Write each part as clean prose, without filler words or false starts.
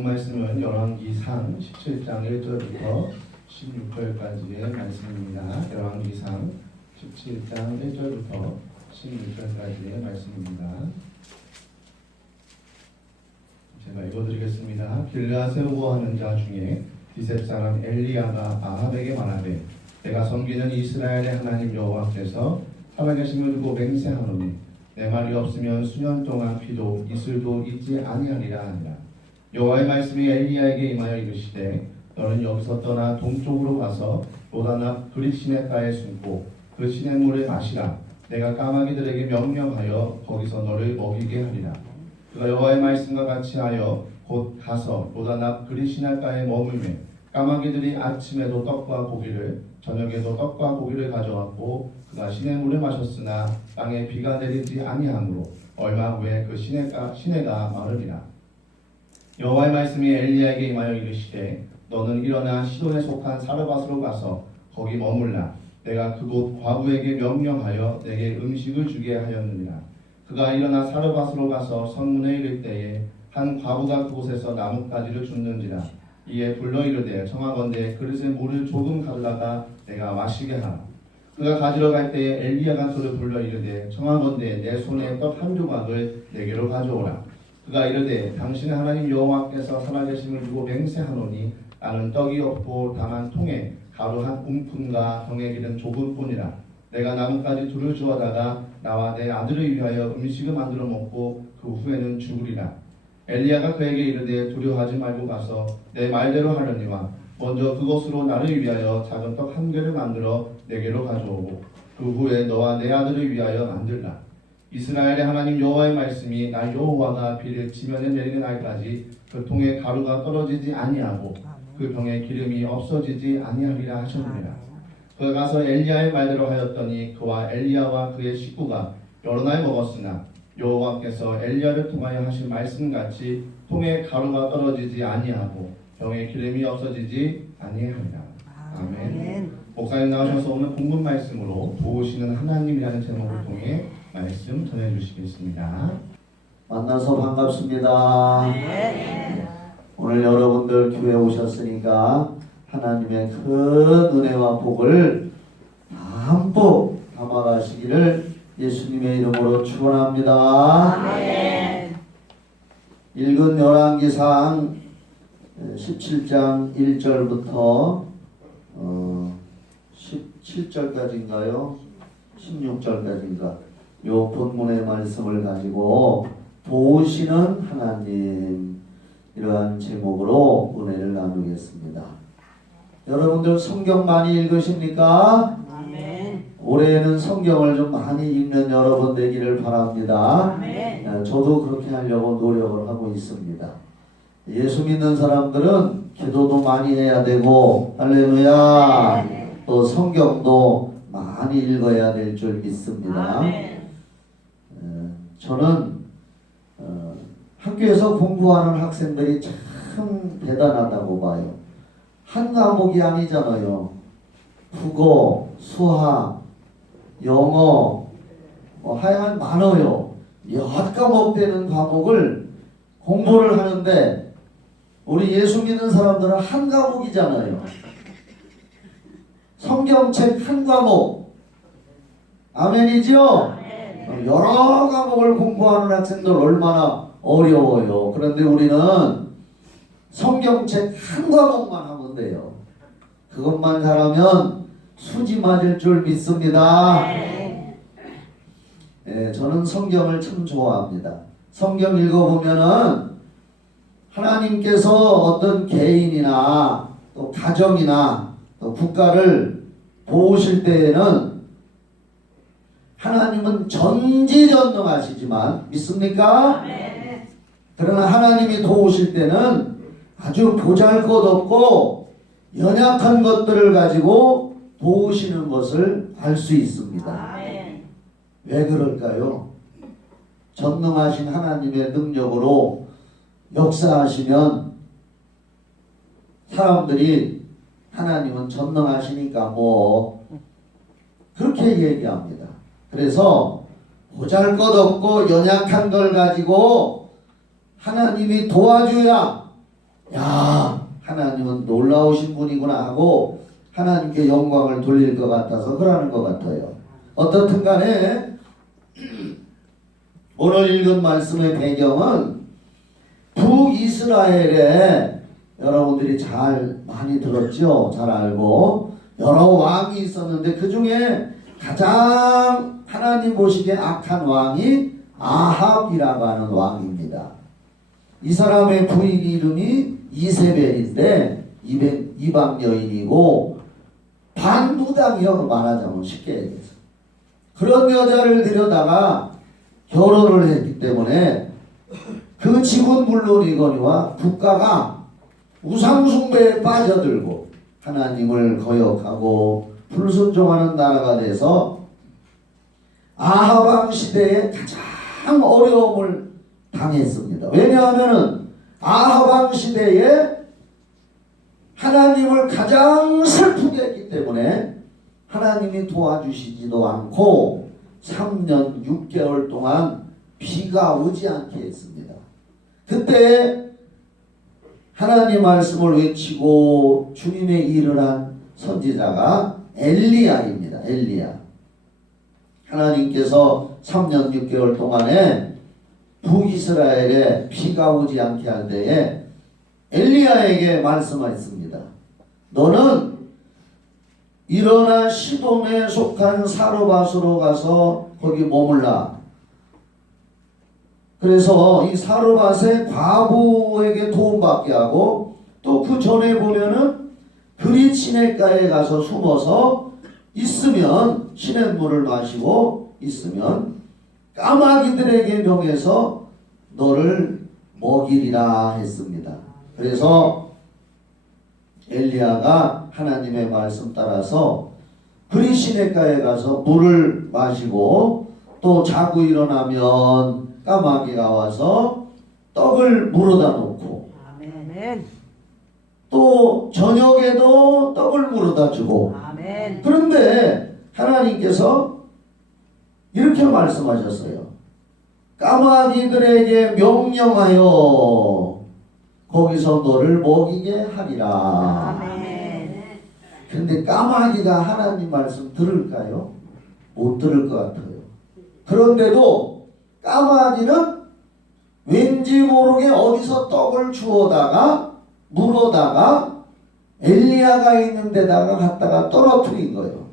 본문 말씀은 열왕기상 17장 1절부터 16절까지의 말씀입니다. 열왕기상 17장 1절부터 16절까지의 말씀입니다. 제가 읽어드리겠습니다. 길르앗 세우고 하는 자 중에 디셉 사람 엘리야가 아합에게 말하되 내가 섬기는 이스라엘의 하나님 여호와께서 살아계심을 두고 맹세하노니 내 말이 없으면 수년 동안 비도 이슬도 있지 아니하리라 하니라. 여호와의 말씀이 엘리야에게 임하여 이르시되 너는 여기서 떠나 동쪽으로 가서 요단 앞 그릿 시냇가에 숨고 그 시냇물을 마시라. 내가 까마귀들에게 명령하여 거기서 너를 먹이게 하리라. 그가 여호와의 말씀과 같이 하여 곧 가서 요단 앞 그릿 시냇가에 머물매 까마귀들이 아침에도 떡과 고기를 저녁에도 떡과 고기를 가져왔고 그가 시냇물을 마셨으나 땅에 비가 내리지 아니하므로 얼마 후에 그 시내가 마르리라. 여호와의 말씀이 엘리야에게 임하여 이르시되 너는 일어나 시돈에 속한 사르밧으로 가서 거기 머물라. 내가 그곳 과부에게 명령하여 내게 음식을 주게 하였느니라. 그가 일어나 사르밧으로 가서 성문에 이를 때에 한 과부가 그곳에서 나뭇가지를 줍는지라. 이에 불러 이르되 청하건대 그릇에 물을 조금 가져다가 내가 마시게 하라. 그가 가지러 갈 때에 엘리야가 그를 불러 이르되 청하건대 내 손에 떡 한 조각을 내게로 가져오라. 그가 이르되 당신의 하나님 여호와께서 살아계심을 두고 맹세하노니 나는 떡이 없고 다만 통에 가루 한 움푼과 병에 기름 조금뿐이라. 내가 나뭇가지 둘을 주어다가 나와 내 아들을 위하여 음식을 만들어 먹고 그 후에는 죽으리라. 엘리야가 그에게 이르되 두려워하지 말고 가서 내 말대로 하려니와 먼저 그것으로 나를 위하여 작은 떡 한 개를 만들어 내게로 가져오고 그 후에 너와 내 아들을 위하여 만들라. 이스라엘의 하나님 여호와의 말씀이 나 여호와가 비를 지면에 내리는 날까지 그 통에 가루가 떨어지지 아니하고 그 병에 기름이 없어지지 아니하리라 하셨느니라. 그가 가서 엘리야의 말대로 하였더니 그와 엘리야와 그의 식구가 여러 날 먹었으나 여호와께서 엘리야를 통하여 하신 말씀같이 통에 가루가 떨어지지 아니하고 병에 기름이 없어지지 아니하리라. 아멘. 목사님 나오셔서 오늘 본문 말씀으로 도우시는 하나님이라는 제목을 통해 말씀 전해주시겠습니다. 만나서 반갑습니다. 오늘 여러분들 교회 오셨으니까 하나님의 큰 은혜와 복을 담뿍 담아가시기를 예수님의 이름으로 축원합니다. 아멘. 읽은 열왕기상 17장 1절부터 17절까지인가요? 16절까지인가? 요 본문의 말씀을 가지고 도우시는 하나님, 이러한 제목으로 은혜를 나누겠습니다. 여러분들 성경 많이 읽으십니까? 아멘. 올해에는 성경을 좀 많이 읽는 여러분 되기를 바랍니다. 아멘. 저도 그렇게 하려고 노력을 하고 있습니다. 예수 믿는 사람들은 기도도 많이 해야 되고 할렐루야. 아멘. 또 성경도 많이 읽어야 될 줄 믿습니다. 아멘. 저는 학교에서 공부하는 학생들이 참 대단하다고 봐요. 한 과목이 아니잖아요. 국어, 수학, 영어, 하여간 많아요. 몇 과목 되는 과목을 공부를 하는데 우리 예수 믿는 사람들은 한 과목이잖아요. 성경책 한 과목. 아멘이죠? 여러 과목을 공부하는 학생들 얼마나 어려워요. 그런데 우리는 성경책 한 과목만 하면 돼요. 그것만 잘하면 수지 맞을 줄 믿습니다. 저는 성경을 참 좋아합니다. 성경 읽어보면은 하나님께서 어떤 개인이나 또 가정이나 또 국가를 도우실 때에는 하나님은 전지전능하시지만 믿습니까? 네. 그러나 하나님이 도우실 때는 아주 보잘것없고 연약한 것들을 가지고 도우시는 것을 알 수 있습니다. 네. 왜 그럴까요? 전능하신 하나님의 능력으로 역사하시면 사람들이 하나님은 전능하시니까 뭐 그렇게 얘기합니다. 그래서 보잘것없고 연약한 걸 가지고 하나님이 도와줘야 야, 하나님은 놀라우신 분이구나 하고 하나님께 영광을 돌릴 것 같아서 그러는 것 같아요. 어떻든 간에 오늘 읽은 말씀의 배경은 북이스라엘에 여러분들이 잘 많이 들었죠? 잘 알고 여러 왕이 있었는데 그 중에 가장 하나님 보시기에 악한 왕이 아합이라고 하는 왕입니다. 이 사람의 부인 이름이 이세벨인데 이방 여인이고 반무당이요. 말하자면 쉽게 얘기해서 그런 여자를 들여다가 결혼을 했기 때문에 그 집은 물론이거니와 국가가 우상숭배에 빠져들고 하나님을 거역하고 불순종하는 나라가 돼서 아하방 시대에 가장 어려움을 당했습니다. 왜냐하면 아하방 시대에 하나님을 가장 슬프게 했기 때문에 하나님이 도와주시지도 않고 3년 6개월 동안 비가 오지 않게 했습니다. 그때 하나님 말씀을 외치고 주님의 일을 한 선지자가 엘리야입니다. 엘리야. 하나님께서 3년 6개월 동안에 북이스라엘에 비가 오지 않게 할 때에 엘리야에게 말씀하였습니다. 너는 일어나 시돈에 속한 사르밧으로 가서 거기 머물라. 그래서 이 사르밧의 과부에게 도움받게 하고 또 그 전에 보면은 그리 시냇가에 가서 숨어서 있으면 시냇물을 마시고 있으면 까마귀들에게 명해서 너를 먹이리라 했습니다. 그래서 엘리야가 하나님의 말씀 따라서 그리 시냇가에 가서 물을 마시고 또 자고 일어나면 까마귀가 와서 떡을 물어다 놓고 아멘. 또 저녁에도 떡을 물어다 주고 아멘. 그런데 하나님께서 이렇게 말씀하셨어요. 까마귀들에게 명령하여 거기서 너를 먹이게 하리라. 아멘. 근데 까마귀가 하나님 말씀 들을까요? 못 들을 것 같아요. 그런데도 까마귀는 왠지 모르게 어디서 떡을 주워다가 물어다가 엘리야가 있는 데다가 갖다가 떨어뜨린 거예요.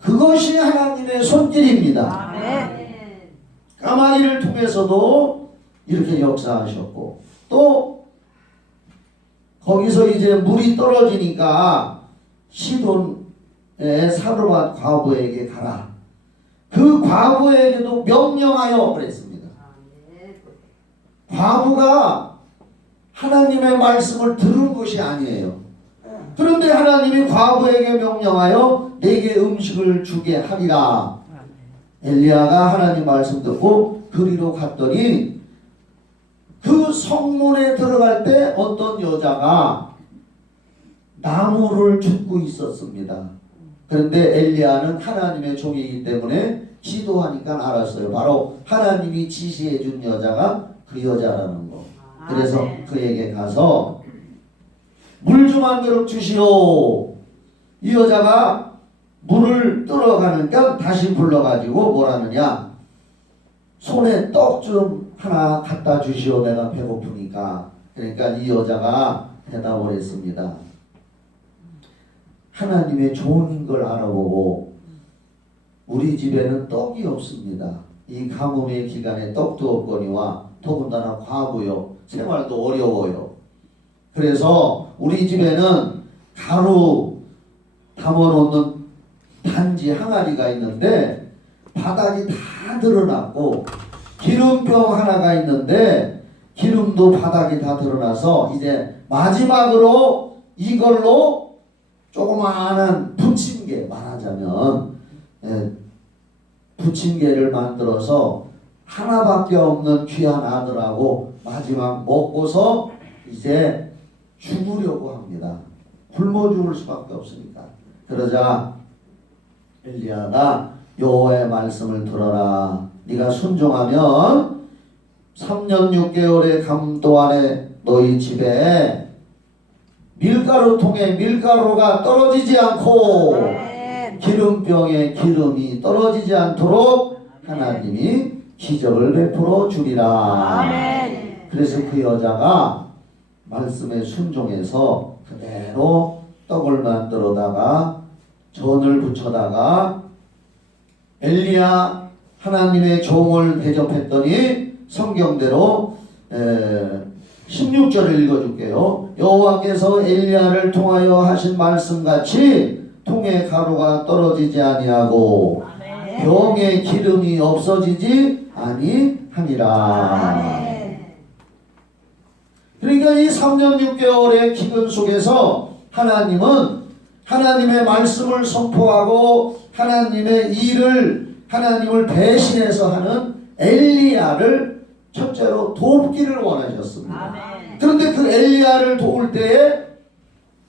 그것이 하나님의 손길입니다. 아멘. 까마귀를 통해서도 이렇게 역사하셨고 또 거기서 이제 물이 떨어지니까 시돈의 사르밧 과부에게 가라. 그 과부에게도 명령하여 그랬습니다. 과부가 하나님의 말씀을 들은 것이 아니에요. 그런데 하나님이 과부에게 명령하여 내게 음식을 주게 하리라. 엘리야가 하나님 말씀 듣고 그리로 갔더니 그 성문에 들어갈 때 어떤 여자가 나무를 줍고 있었습니다. 그런데 엘리야는 하나님의 종이기 때문에 기도하니까 알았어요. 바로 하나님이 지시해 준 여자가 그 여자라는 거. 그래서 그에게 가서 물 좀 한 그릇 주시오. 이 여자가 물을 들어가니까 다시 불러가지고 뭐라느냐, 손에 떡 좀 하나 갖다 주시오. 내가 배고프니까. 그러니까 이 여자가 대답을 했습니다. 하나님의 종인 걸 알아보고 우리 집에는 떡이 없습니다. 이 가뭄의 기간에 떡도 없거니와 더군다나 과부요. 생활도 어려워요. 그래서 우리 집에는 가루 담아놓는 단지 항아리가 있는데 바닥이 다 드러났고 기름병 하나가 있는데 기름도 바닥이 다 드러나서 이제 마지막으로 이걸로 조그마한 부침개, 말하자면 부침개를 만들어서 하나밖에 없는 귀한 아들하고 마지막 먹고서 이제 죽으려고 합니다. 굶어 죽을 수밖에 없으니까. 그러자 엘리야가 여호와의 말씀을 들어라. 네가 순종하면 3년 6개월의 감 동안에 너희 집에 밀가루 통에 밀가루가 떨어지지 않고 기름병에 기름이 떨어지지 않도록 하나님이 기적을 베풀어 주리라. 그래서 그 여자가 말씀에 순종해서 그대로 떡을 만들어다가 전을 붙여다가 엘리야 하나님의 종을 대접했더니 성경대로 16절을 읽어줄게요. 여호와께서 엘리야를 통하여 하신 말씀같이 통에 가루가 떨어지지 아니하고 병에 기름이 없어지지 아니하니라. 그러니까 이 3년 6개월의 기근 속에서 하나님은 하나님의 말씀을 선포하고 하나님의 일을 하나님을 대신해서 하는 엘리야를 첫째로 돕기를 원하셨습니다. 그런데 그 엘리야를 도울 때에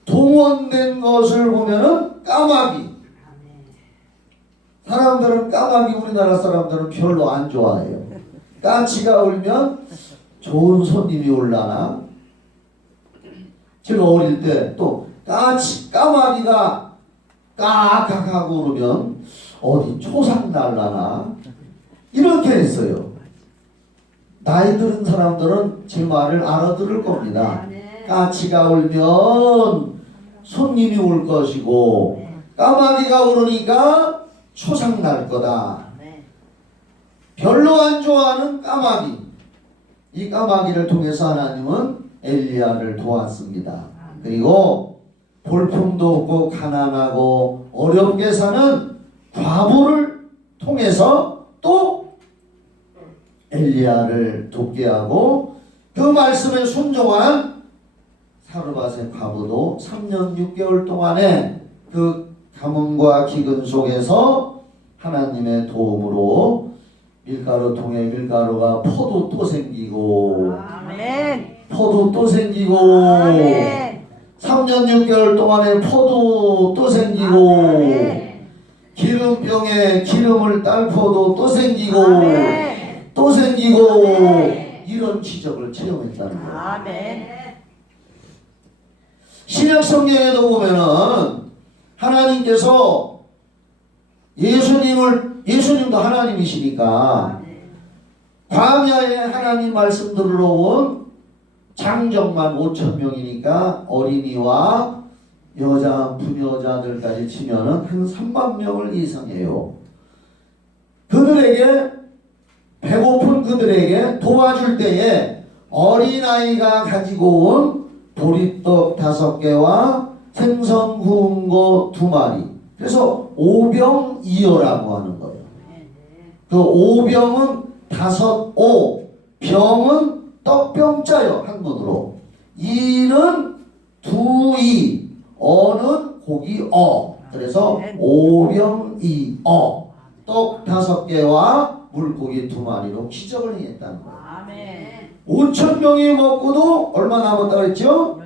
동원된 것을 보면은 까마귀. 사람들은 까마귀, 우리나라 사람들은 별로 안 좋아해요. 까치가 울면 좋은 손님이 올라나. 제가 어릴 때 또 까마귀가 까악하고 울으면 어디 초상 날라나 이렇게 했어요. 나이 들은 사람들은 제 말을 알아들을 겁니다. 까치가 울면 손님이 올 것이고 까마귀가 울으니까 초상 날 거다. 별로 안 좋아하는 까마귀. 이 까마귀를 통해서 하나님은 엘리야를 도왔습니다. 그리고 볼품도 없고 가난하고 어렵게 사는 과부를 통해서 또 엘리야를 돕게 하고 그 말씀에 순종한 사르밧의 과부도 3년 6개월 동안에 그 가뭄과 기근 속에서 하나님의 도움으로 밀가루 통에 밀가루가 포도 또 생기고 포도 또 생기고 3년 6개월 동안에 포도 또 생기고 기름병에 기름을 딸 포도 또 생기고 또 생기고 이런 기적을 체험했다는 거예요. 신약 성경에도 보면은 하나님께서 예수님도 하나님이시니까 광야에 하나님 말씀 들으러 온 장정만 5,000명이니까 어린이와 여자, 부녀자들까지 치면은 한 3만 명을 이상해요. 그들에게 배고픈 그들에게 도와줄 때에 어린아이가 가지고 온 보리떡 5개와 생선 구운 거 2마리. 그래서 오병이어라고 하는 거예요. 그 오병은 5오, 병은 떡병자요, 한문으로. 이는 2이, 어는 고기어. 그래서 오병이어. 떡 5개와 물고기 2마리로 기적을 행했다는 거예요. 5,000명이 먹고도 얼마 남았다고 했죠?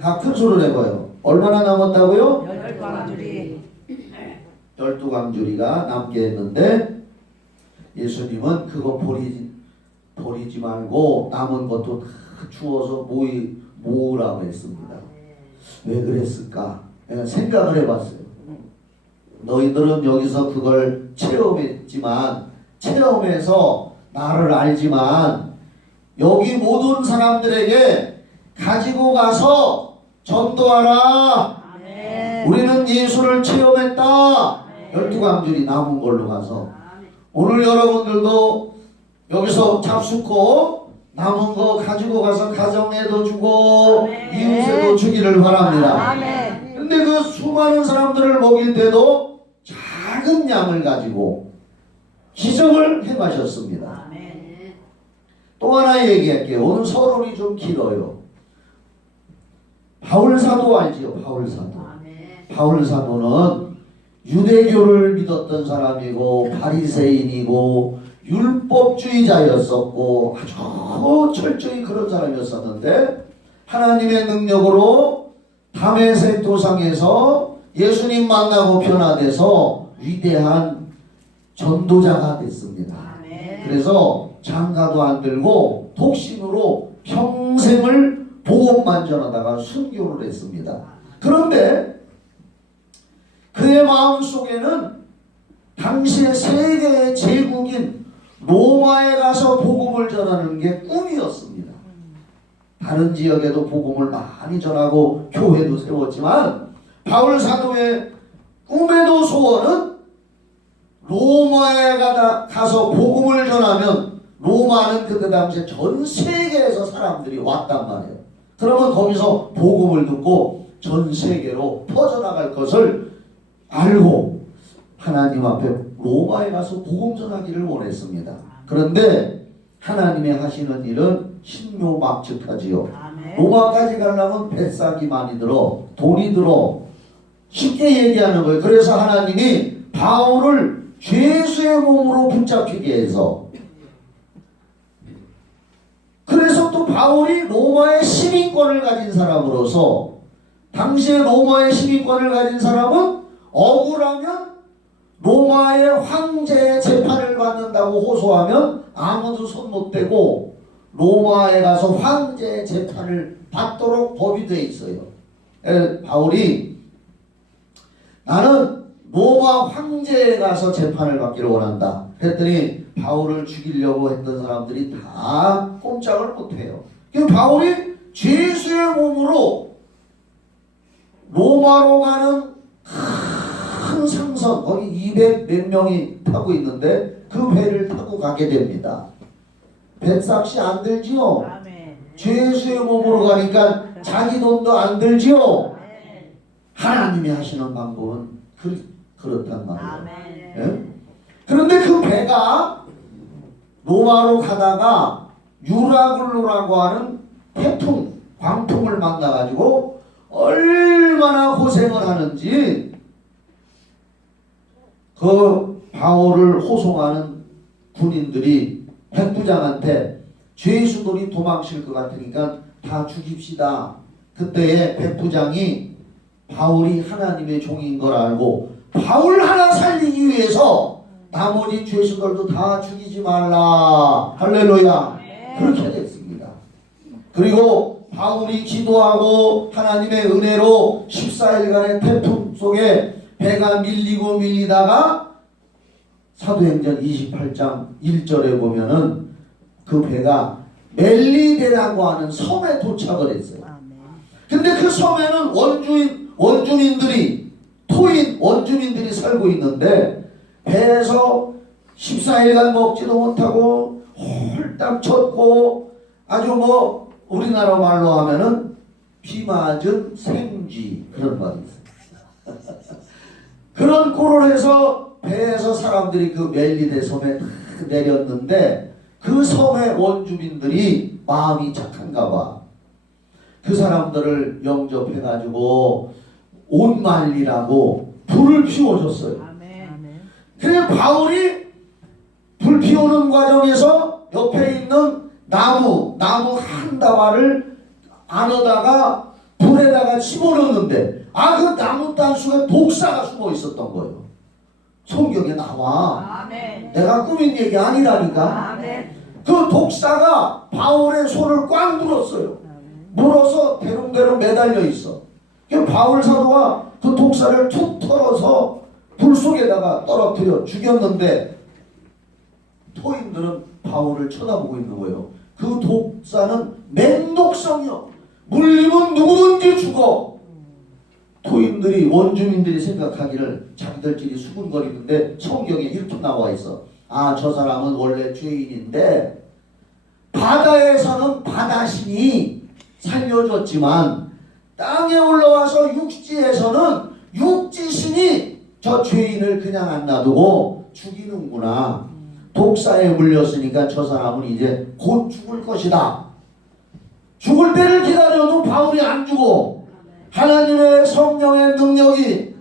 다 큰 소리를 해봐요. 얼마나 남았다고요? 12광주리가 남게 했는데 예수님은 그거 버리지 말고 남은 것도 다 주워서 모으라고 했습니다. 왜 그랬을까? 내가 생각을 해봤어요. 너희들은 여기서 그걸 체험해서 나를 알지만 여기 모든 사람들에게 가지고 가서 전도하라. 우리는 예수를 체험했다. 12광주리 남은 걸로 가서 오늘 여러분들도 여기서 잡숫고 남은 거 가지고 가서 가정에도 주고 이웃에도 주기를 바랍니다. 근데 그 수많은 사람들을 먹일 때도 작은 양을 가지고 기적을 행하셨습니다. 또 하나 얘기할게요. 오늘 서론이 좀 길어요. 바울사도 알지요? 바울사도는 유대교를 믿었던 사람이고 바리새인이고 율법주의자였었고 아주 철저히 그런 사람이었었는데 하나님의 능력으로 다메섹 도상에서 예수님 만나고 변화돼서 위대한 전도자가 됐습니다. 그래서 장가도 안 들고 독신으로 평생을 복음만 전하다가 순교를 했습니다. 그런데 그의 마음속에는 당시의 세계의 제국인 로마에 가서 복음을 전하는 게 꿈이었습니다. 다른 지역에도 복음을 많이 전하고 교회도 세웠지만 바울 사도의 꿈에도 소원은 로마에 가서 복음을 전하면 로마는 그때 당시에 전 세계에서 사람들이 왔단 말이에요. 그러면 거기서 복음을 듣고 전 세계로 퍼져나갈 것을 알고 하나님 앞에 로마에 가서 복음 전하기를 원했습니다. 그런데 하나님이 하시는 일은 신묘막측하지요. 로마까지 가려면 뱃삭이 많이 들어, 돈이 들어. 쉽게 얘기하는 거예요. 그래서 하나님이 바울을 죄수의 몸으로 붙잡히게 해서, 그래서 또 바울이 로마의 시민권을 가진 사람으로서, 당시에 로마의 시민권을 가진 사람은 억울하면 로마의 황제의 재판을 받는다고 호소하면 아무도 손 못 대고 로마에 가서 황제의 재판을 받도록 법이 되어 있어요. 바울이 나는 로마 황제에 가서 재판을 받기를 원한다. 그랬더니 바울을 죽이려고 했던 사람들이 다 꼼짝을 못해요. 바울이 죄수의 몸으로 로마로 가는 큰 상선, 거기 200 몇 명이 타고 있는데 그 배를 타고 가게 됩니다. 뱃삭시 안 들지요? 죄수의 몸으로 가니까 자기 돈도 안 들지요? 하나님이 하시는 방법은 그렇단 말이에요. 예? 그런데 그 배가 로마로 가다가 유라굴로라고 하는 태풍, 광풍을 만나가지고 얼마나 고생을 하는지 그 바울을 호송하는 군인들이 백부장한테 죄수들이 도망칠 것 같으니까 다 죽입시다. 그때에 백부장이 바울이 하나님의 종인 걸 알고 바울 하나 살리기 위해서 나머지 죄수들도 다 죽이지 말라. 할렐루야. 그렇게 됐습니다. 그리고 바울이 기도하고 하나님의 은혜로 14일간의 태풍 속에 배가 밀리다가 사도행전 28장 1절에 보면은 그 배가 멜리데라고 하는 섬에 도착을 했어요. 근데 그 섬에는 원주민들이 원주민들이 살고 있는데 배에서 14일간 먹지도 못하고 홀딱 젖고 아주 우리나라 말로 하면은 비 맞은 생쥐 그런 말이 있어요. 그런 꼴을 해서 배에서 사람들이 그 멜리데 섬에 내렸는데 그 섬의 원주민들이 마음이 착한가 봐. 그 사람들을 영접해가지고 온말리라고 불을 피워줬어요. 그래 바울이 불 피우는 과정에서 옆에 있는 나무 한 다발을 안에다가 불에다가 집어넣는데 그 나무 단속에 독사가 숨어 있었던 거예요. 성경에 나와. 내가 꾸민 얘기 아니라니까. 그 독사가 바울의 손을 꽉 물었어요. 물어서 대롱대롱 매달려 있어. 바울 사도가 그 독사를 툭 털어서 불 속에다가 떨어뜨려 죽였는데 토인들은 바울을 쳐다보고 있는 거예요. 그 독사는 맹독성이요. 물리면 누구든지 죽어. 토인들이 원주민들이 생각하기를 자기들끼리 수군거리는데 성경에 이렇게 나와 있어. 저 사람은 원래 죄인인데 바다에서는 바다신이 살려줬지만 땅에 올라와서 육지에서는 육지신이 저 죄인을 그냥 안 놔두고 죽이는구나. 독사에 물렸으니까 저 사람은 이제 곧 죽을 것이다. 죽을 때를 기다려도 바울이 안 죽어. 하나님의 성령의 능력이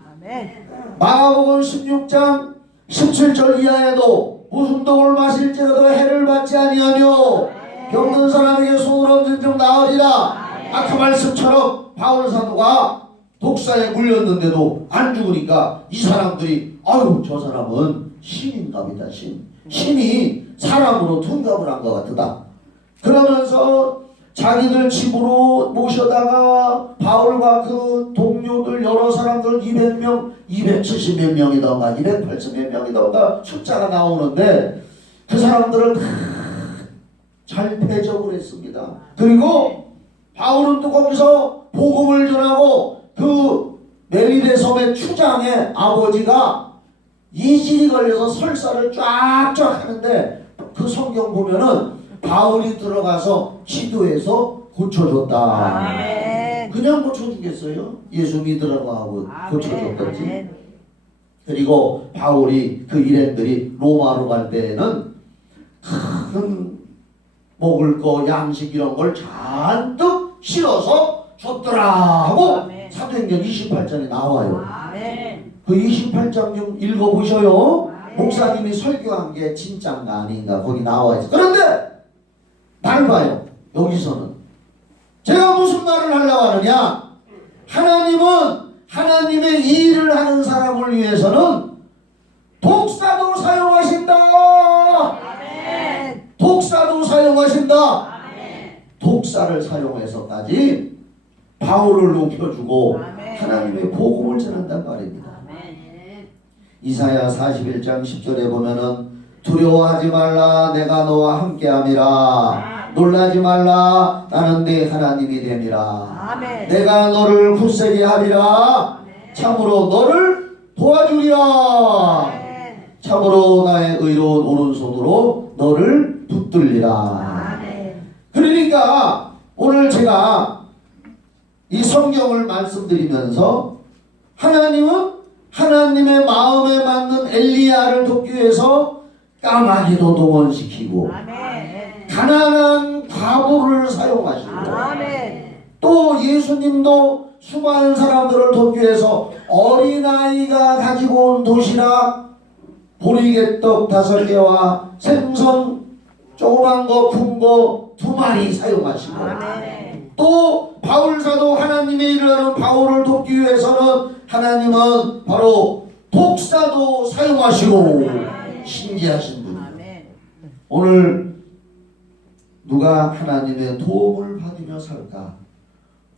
마가복음 16장 17절 이하에도 무슨 독을 마실지라도 해를 받지 아니하며 병든 사람에게 손을 얹은 즉 나으리라. 그 말씀처럼 바울 사도가 독사에 물렸는데도 안 죽으니까 이 사람들이 저 사람은 신인갑이다. 신이 사람으로 둔갑을 한 것 같다. 그러면서 자기들 집으로 모셔다가 바울과 그 동료들 여러 사람들 200명, 270몇 명이던가 280몇 명이던가 숫자가 나오는데 그 사람들을 다 잘 대접을 했습니다. 그리고 바울은 또 거기서 복음을 전하고 그 멜리데 섬의 추장의 아버지가 이질이 걸려서 설사를 쫙쫙 하는데 그 성경 보면은 바울이 들어가서 기도해서 고쳐줬다. 아멘. 그냥 고쳐주겠어요? 예수 믿으라고 하고 고쳐줬던지. 아멘. 그리고 바울이 그 일행들이 로마로 갈 때에는 큰 먹을 거 양식 이런 걸 잔뜩 실어서 줬더라 하고 아멘. 사도행전 28장에 나와요. 아멘. 그 28장 좀 읽어보셔요. 아멘. 목사님이 설교한 게 진짜인가 아닌가 거기 나와 있어. 그런데 날 봐요. 여기서는 제가 무슨 말을 하려고 하느냐, 하나님은 하나님의 일을 하는 사람을 위해서는 독사도 사용하신다. 아멘. 독사도 사용하신다. 아멘. 독사를 사용해서까지 바울을 높여주고 아멘. 하나님의 복음을 전한단 말입니다. 아멘. 이사야 41장 10절에 보면은 두려워하지 말라 내가 너와 함께함이라 놀라지 말라 나는 네 하나님이 됨이라 아멘. 내가 너를 굳세게 하리라 참으로 너를 도와주리라 아멘. 참으로 나의 의로운 오른손으로 너를 붙들리라. 아멘. 그러니까 오늘 제가 이 성경을 말씀드리면서 하나님은 하나님의 마음에 맞는 엘리야를 돕기 위해서 까마귀도 동원시키고 아멘. 가난한 과부를 사용하시고 아멘. 또 예수님도 수많은 사람들을 돕기 위해서 어린아이가 가지고 온 도시락 보리개떡 5개와 생선 조그만 거 큰 거 2마리 사용하시고 아멘. 또 바울사도 하나님의 일을 하는 바울을 돕기 위해서는 하나님은 바로 독사도 사용하시고 신기하신 분이에요. 아멘. 오늘 누가 하나님의 도움을 받으며 살까?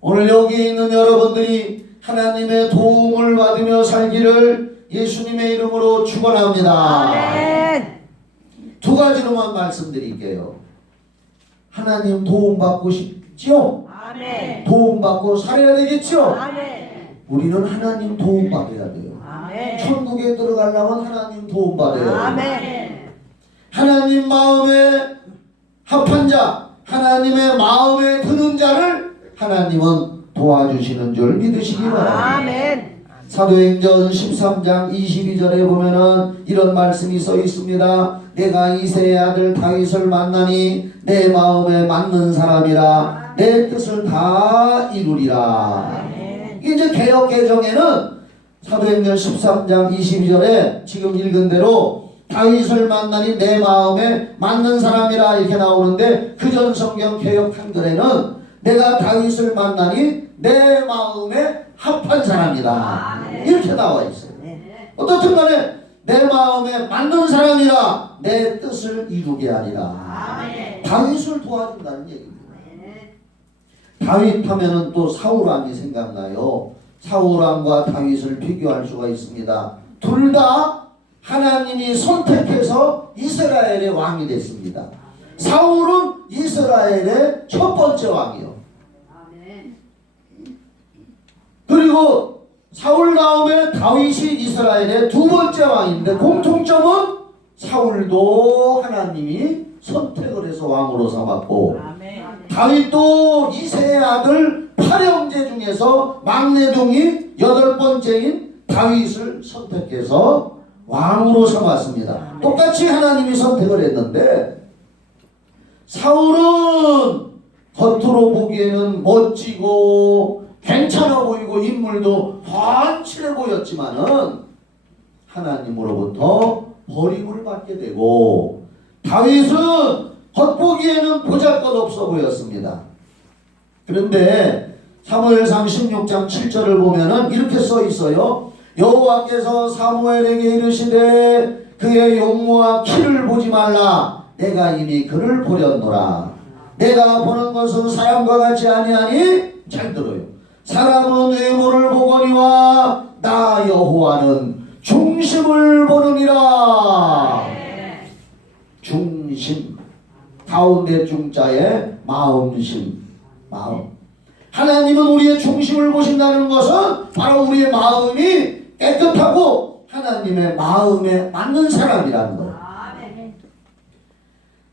오늘 여기 있는 여러분들이 하나님의 도움을 받으며 살기를 예수님의 이름으로 축원합니다. 아멘. 2가지로만 말씀드릴게요. 하나님 도움 받고 싶지요? 아멘. 도움 받고 살아야 되겠죠? 아멘. 우리는 하나님 도움 받아야 돼요. 아멘. 천국에 들어가려면 하나님 도움 받아야 돼요. 아멘. 하나님 마음에 합한 자, 하나님의 마음에 드는 자를 하나님은 도와주시는 줄 믿으시기 바랍니다. 아멘. 사도행전 13장 22절에 보면은 이런 말씀이 써 있습니다. 내가 이새의 아들 다윗을 만나니 내 마음에 맞는 사람이라 내 뜻을 다 이루리라. 아멘. 이제 개역 개정에는 사도행전 13장 22절에 지금 읽은 대로 다윗을 만나니 내 마음에 맞는 사람이라 이렇게 나오는데 그전 성경 개역 한글에는 내가 다윗을 만나니 내 마음에 합한 사람이다. 이렇게 나와 있어요. 어떻든 간에 내 마음에 맞는 사람이라 내 뜻을 이루게 하리라. 다윗을 도와준다는 얘기입니다. 다윗 하면은 또 사울왕이 생각나요. 사울왕과 다윗을 비교할 수가 있습니다. 둘 다 하나님이 선택해서 이스라엘의 왕이 됐습니다. 사울은 이스라엘의 첫 번째 왕이요. 그리고 사울 다음에 다윗이 이스라엘의 2번째 왕인데 공통점은 사울도 하나님이 선택을 해서 왕으로 삼았고 아멘. 다윗도 이새의 아들 8형제 중에서 막내종이 8번째인 다윗을 선택해서 왕으로 삼았습니다. 똑같이 하나님이 선택을 했는데 사울은 겉으로 보기에는 멋지고 괜찮아 보이고 인물도 훤칠해 보였지만은 하나님으로부터 버림을 받게 되고 다윗은 겉보기에는 보잘것없어 보였습니다. 그런데 사무엘상 16장 7절을 보면은 이렇게 써 있어요. 여호와께서 사무엘에게 이르시되 그의 용모와 키를 보지 말라 내가 이미 그를 보렸노라 내가 보는 것은 사람과 같지 아니하니 잘 들어요. 사람은 외모를 보거니와 나 여호와는 중심을 보느니라. 중심, 가운데 중자에 마음심, 마음. 하나님은 우리의 중심을 보신다는 것은 바로 우리의 마음이 깨끗하고 하나님의 마음에 맞는 사람이라는 거예요.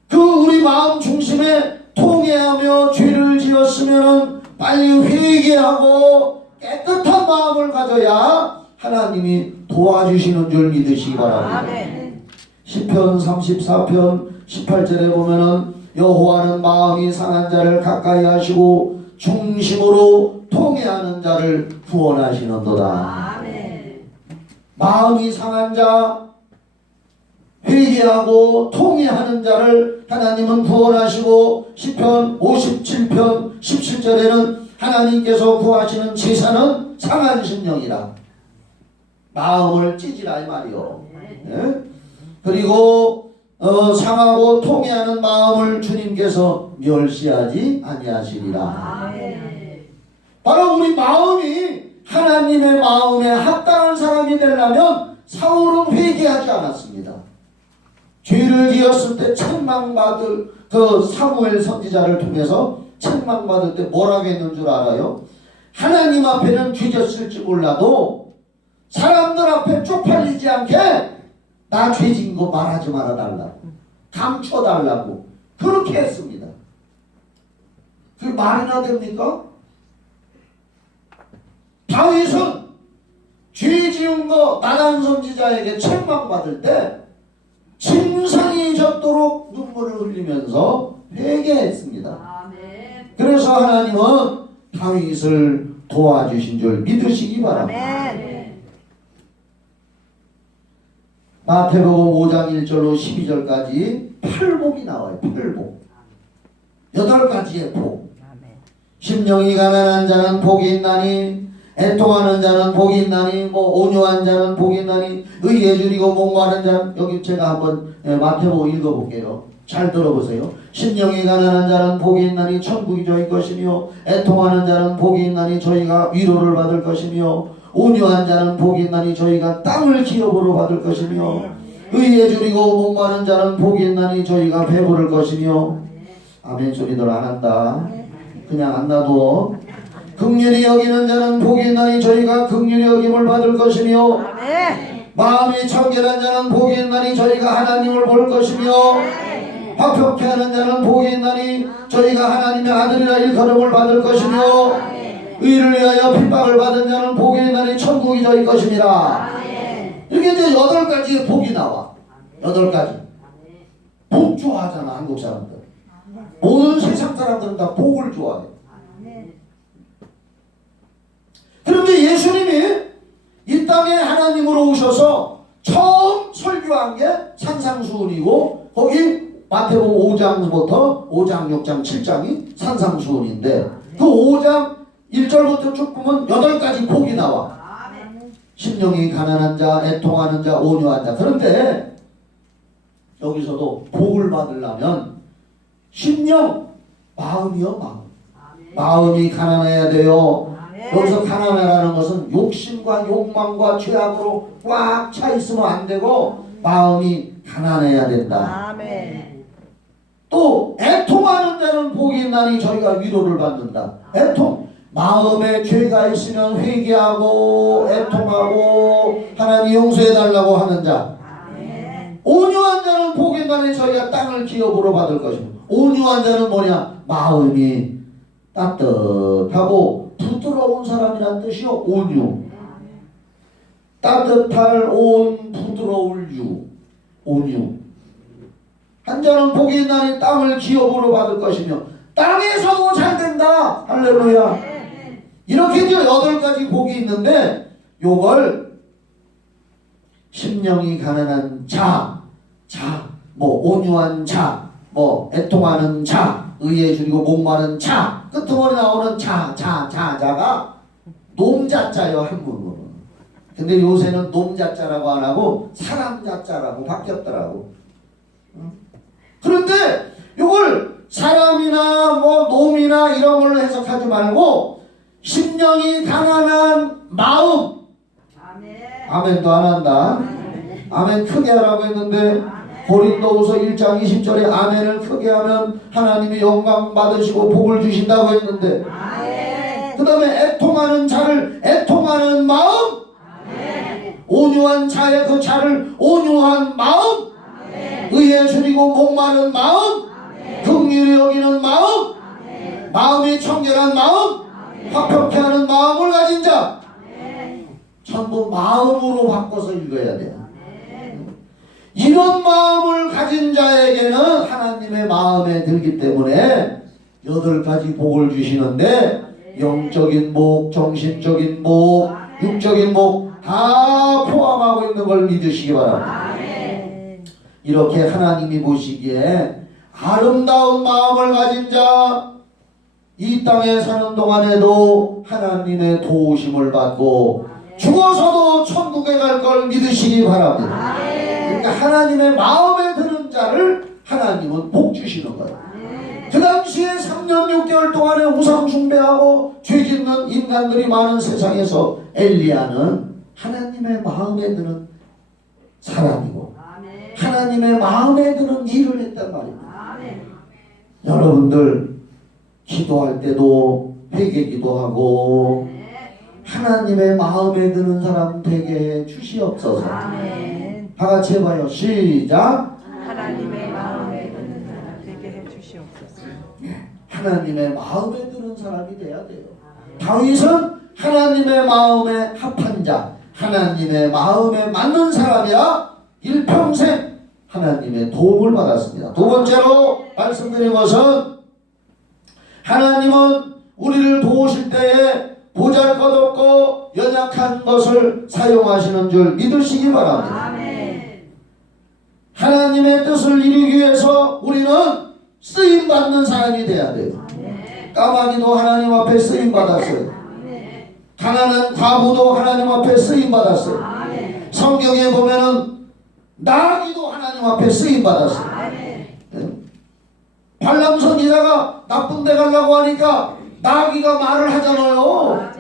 그 우리 마음 중심에 통회하며 죄를 지었으면 빨리 회개하고 깨끗한 마음을 가져야 하나님이 도와주시는 줄 믿으시기 바랍니다. 시편 34편 18절에 보면은 여호와는 마음이 상한 자를 가까이 하시고 중심으로 통회하는 자를 구원하시는도다. 마음이 상한 자, 회개하고 통회하는 자를 하나님은 구원하시고 시편 57편 17절에는 하나님께서 구하시는 제사는 상한 심령이라. 마음을 찢으라 이 말이요. 네? 그리고 상하고 통회하는 마음을 주님께서 멸시하지 아니하시리라. 바로 우리 마음이 하나님의 마음에 합당한 사람이 되려면 사울은 회개하지 않았습니다. 죄를 지었을 때 책망받을 그 사무엘 선지자를 통해서 책망받을 때 뭐라고 했는 줄 알아요? 하나님 앞에는 죄졌을지 몰라도 사람들 앞에 쪽팔리지 않게 나 죄진 거 말하지 말아달라고, 감춰달라고 그렇게 했습니다. 그게 말이나 됩니까? 다윗은 죄 지은 거 나단 선지자에게 책망받을 때 침상이 젖도록 눈물을 흘리면서 회개했습니다. 그래서 하나님은 다윗을 도와주신 줄 믿으시기 바랍니다. 마태복음 5장 1절로 12절까지 팔복이 나와요. 팔복. 8가지의 복. 심령이 가난한 자는 복이 있나니, 애통하는 자는 복이 있나니, 온유한 자는 복이 있나니, 의에 줄이고 목마른 자는, 여기 제가 한번 마태복음 읽어볼게요. 잘 들어보세요. 심령이 가난한 자는 복이 있나니 천국이 저희 것이며, 애통하는 자는 복이 있나니 저희가 위로를 받을 것이며, 온유한 자는 복이 있나니 저희가 땅을 기업으로 받을 것이며, 의에 줄이고 목마른 자는 복이 있나니 저희가 배부를 것이며. 아멘 소리들 안 한다. 그냥 안 놔둬. 긍휼히 여기는 자는 복이 있나니 저희가 긍휼히 여김을 받을 것이며, 마음이 청결한 자는 복이 있나니 저희가 하나님을 볼 것이며, 화평케 하는 자는 복이 있나니 저희가 하나님의 아들이라 일컬음을 받을 것이며, 의를 위하여 핍박을 받은 자는 복이 있나니 천국이 저희 것입니다. 이렇게 이제 8가지의 복이 나와. 8가지. 복 좋아하잖아, 한국 사람들. 모든 세상 사람들은 다 복을 좋아해. 그런데 예수님이 이 땅에 하나님으로 오셔서 처음 설교한 게 산상수훈이고, 거기 마태복음 5장부터 5장, 6장, 7장이 산상수훈인데, 그 5장 1절부터 쭉 보면 8가지 복이 나와. 심령이 가난한 자, 애통하는 자, 온유한 자. 그런데 여기서도 복을 받으려면 심령, 마음이요, 마음. 마음이 가난해야 돼요. 여기서 가난하라는 것은 욕심과 욕망과 죄악으로 꽉 차 있으면 안 되고 마음이 가난해야 된다. 또 애통하는 자는 복이 있나니 저희가 위로를 받는다. 애통, 마음에 죄가 있으면 회개하고 애통하고 하나님 용서해달라고 하는 자. 온유한 자는 복이 있나니 저희가 땅을 기업으로 받을 것입니다. 온유한 자는 뭐냐? 마음이 따뜻하고 부드러운 사람이란 뜻이요. 온유. 따뜻할 온, 부드러울 유. 온유. 한 자는 복이 있나니 땅을 기업으로 받을 것이며, 땅에서도 잘 된다. 할렐루야. 이렇게 이제 8가지 복이 있는데, 요걸 심령이 가난한 자, 온유한 자, 애통하는 자, 의에 줄이고 목마른 자, 끝머리 나오는 자가 놈자자요, 한국어로. 근데 요새는 놈자자라고 안 하고 사람자자라고 바뀌었더라고. 그런데 이걸 사람이나 뭐 놈이나 이런 걸로 해석하지 말고 심령이 가난한 마음. 아멘도 안 한다. 아멘 크게 하라고 했는데 고린도후서 1장 20절에 아멘을 크게 하면 하나님이 영광 받으시고 복을 주신다고 했는데 그 다음에 애통하는 자를 애통하는 마음, 온유한 자의 그 자를 온유한 마음, 의에 줄이고 목마른 마음, 긍휼히 여기는 마음, 마음이 청결한 마음, 화평케 하는 마음을 가진 자. 전부 마음으로 바꿔서 읽어야 돼요. 이런 마음을 가진 자에게는 하나님의 마음에 들기 때문에 8가지 복을 주시는데 영적인 복, 정신적인 복, 육적인 복 다 포함하고 있는 걸 믿으시기 바랍니다. 이렇게 하나님이 보시기에 아름다운 마음을 가진 자, 이 땅에 사는 동안에도 하나님의 도우심을 받고 죽어서도 천국에 갈 걸 믿으시기 바랍니다. 그러니까 하나님의 마음에 드는 자를 하나님은 복 주시는 거예요. 그 당시에 3년 6개월 동안에 우상 숭배하고 죄 짓는 인간들이 많은 세상에서 엘리야는 하나님의 마음에 드는 사람이고 하나님의 마음에 드는 일을 했단 말입니다. 여러분들 기도할 때도 회개 기도하고 하나님의 마음에 드는 사람 되게 주시옵소서. 다 같이 해봐요. 시작. 하나님의 마음에 드는 사람 되게 해주시옵소서. 하나님의 마음에 드는 사람이 돼야 돼요. 다윗은 하나님의 마음에 합한 자, 하나님의 마음에 맞는 사람이라 일평생 하나님의 도움을 받았습니다. 두 번째로 말씀드린 것은 하나님은 우리를 도우실 때에 보잘것없고 연약한 것을 사용하시는 줄 믿으시기 바랍니다. 하나님의 뜻을 이루기 위해서 우리는 쓰임받는 사람이 돼야 돼요. 까마귀도 하나님 앞에 쓰임받았어요. 가난한 과부도 하나님 앞에 쓰임받았어요. 성경에 보면은 나귀도 하나님 앞에 쓰임받았어요. 발람 선지자가 나쁜 데 가려고 하니까 나귀가 말을 하잖아요.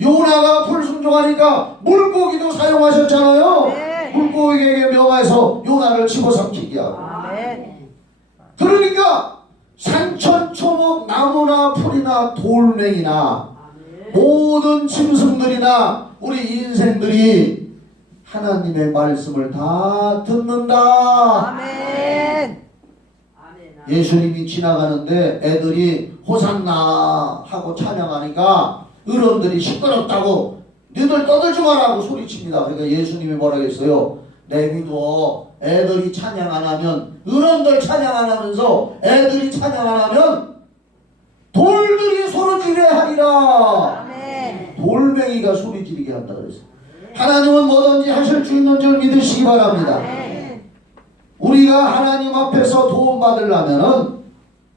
요나가 불순종하니까 물고기도 사용하셨잖아요. 물고기에게 명하여서 요나를 집어삼키게 하고. 그러니까 산천초목 나무나 풀이나 돌멩이나 모든 짐승들이나 우리 인생들이 하나님의 말씀을 다 듣는다. 아멘. 예수님이 지나가는데 애들이 호산나 하고 찬양하니까 어른들이 시끄럽다고 너희들 떠들지 마라고 소리칩니다. 그러니까 예수님이 뭐라고 했어요? 내비도 애들이 찬양 안 하면, 어른들 찬양 안 하면서 애들이 찬양 안 하면 돌들이 소리지르게 하리라. 아멘. 돌멩이가 소리지르게 한다 그랬어요. 하나님은 뭐든지 하실 수 있는 줄 믿으시기 바랍니다. 우리가 하나님 앞에서 도움받으려면은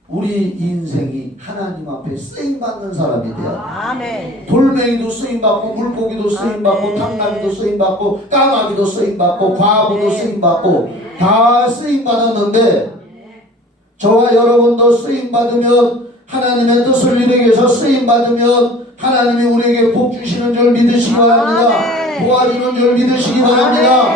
우리 인생이 하나님 앞에 쓰임받는 사람이 돼야 돼. 아멘. 돌멩이도 쓰임받고 물고기도 쓰임받고 탕나귀도 쓰임받고 까마귀도 쓰임받고 과부도 쓰임받고 다 쓰임받았는데 저와 여러분도 쓰임받으면 하나님의 뜻을 이루기 위해서 쓰임받으면 하나님이 우리에게 복 주시는 줄 믿으시기 바랍니다. 도와주는 줄 믿으시기 바랍니다.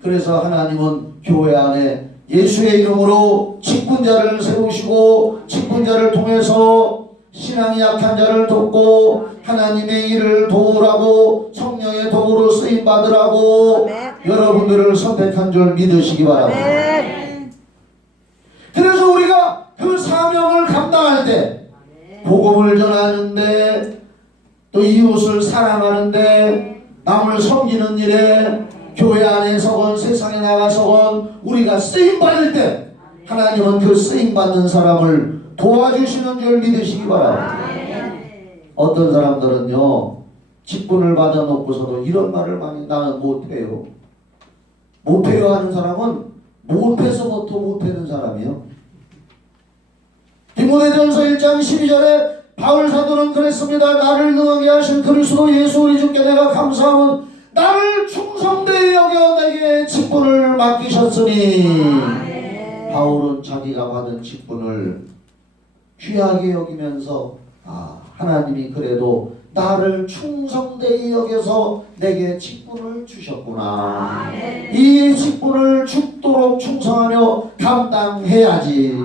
그래서 하나님은 교회 안에 예수의 이름으로 직분자를 세우시고 직분자를 통해서 신앙이 약한 자를 돕고 하나님의 일을 도우라고 성령의 도구로 쓰임받으라고 여러분들을 선택한 줄 믿으시기 바랍니다. 그래서 우리가 그 사명을 감당할 때 복음을 전하는데 또 이웃을 사랑하는데 남을 섬기는 일에 교회 안에서건 세상에 나가서건 우리가 쓰임받을 때 하나님은 그 쓰임받는 사람을 도와주시는 줄 믿으시기 바랍니다. 어떤 사람들은요 직분을 받아놓고서도 이런 말을 많이 나는 못해요. 못해요 하는 사람은 못해서부터 못하는 사람이요. 디모데전서 1장 12절에 바울 사도는 그랬습니다. 나를 능하게 하신 그리스도 예수 우리 주께 내가 감사함은 나를 충성되이 여겨 내게 직분을 맡기셨으니. 바울은 자기가 받은 직분을 귀하게 여기면서 하나님이 그래도 나를 충성되이 여겨서 내게 직분을 주셨구나. 이 직분을 죽도록 충성하며 감당해야지.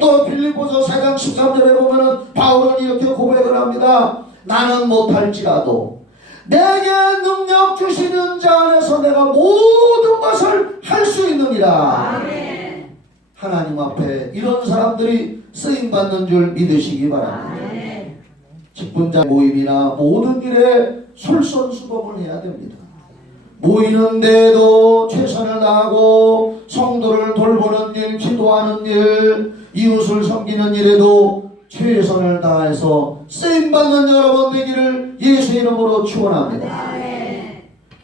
또 빌립보서 4장 13절에 보면은 바울은 이렇게 고백을 합니다. 나는 못할지라도 내게 능력 주시는 자 안에서 내가 모든 것을 할 수 있느니라. 하나님 앞에 이런 사람들이 쓰임받는 줄 믿으시기 바랍니다. 직분자 모임이나 모든 일에 솔선수범을 해야 됩니다. 모이는데도 최선을 다하고 성도를 돌보는 일, 기도하는 일, 이웃을 섬기는 일에도 최선을 다해서 쓰임받는 여러분 되기를 예수의 이름으로 축원합니다.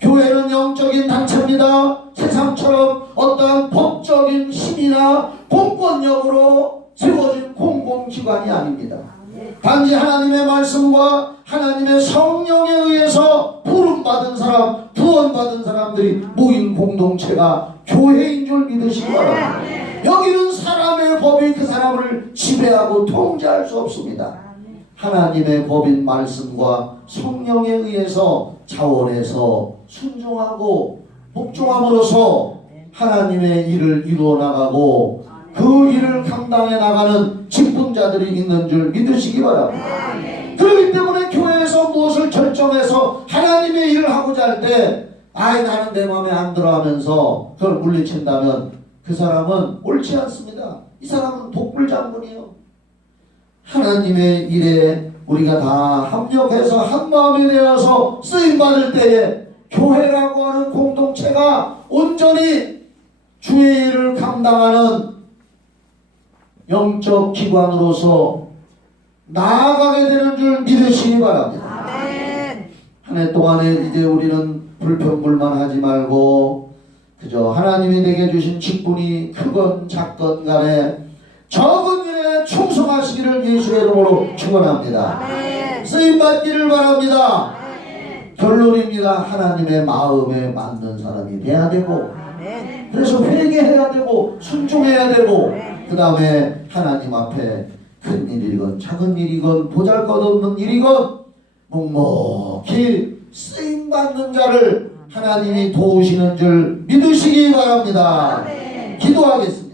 교회는 영적인 단체입니다. 세상처럼 어떠한 법적인 힘이나 공권력으로 세워진 공공기관이 아닙니다. 단지 하나님의 말씀과 하나님의 성령에 의해서 부름받은 사람, 구원받은 사람들이 모인 공동체가 교회인 줄 믿으시기 바랍니다. 여기는 사람의 법이 그 사람을 지배하고 통제할 수 없습니다. 하나님의 법인 말씀과 성령에 의해서 자원해서 순종하고 복종함으로써 하나님의 일을 이루어 나가고 그 일을 감당해 나가는 직분자들이 있는 줄 믿으시기 바랍니다. 그렇기 때문에 교회에서 무엇을 결정해서 하나님의 일을 하고자 할 때 나는 내 마음에 안 들어 하면서 그걸 물리친다면 그 사람은 옳지 않습니다. 이 사람은 독불장군이에요. 하나님의 일에 우리가 다 합력해서 한 마음이 되어서 쓰임받을 때에 교회라고 하는 공동체가 온전히 주의 일을 감당하는 영적 기관으로서 나아가게 되는 줄 믿으시기 바랍니다. 한 해 동안에 이제 우리는 불평불만하지 말고 그저 하나님이 내게 주신 직분이 크건 작건 간에 적은 일에 충성하시기를 예수의 이름으로 축원합니다. 쓰임받기를 바랍니다. 결론입니다. 하나님의 마음에 맞는 사람이 돼야 되고 그래서 회개해야 되고 순종해야 되고 그 다음에 하나님 앞에 큰 일이건 작은 일이건 보잘것없는 일이건 묵묵히 쓰임받는 자를 하나님이 도우시는 줄 믿으시기 바랍니다. 기도하겠습니다.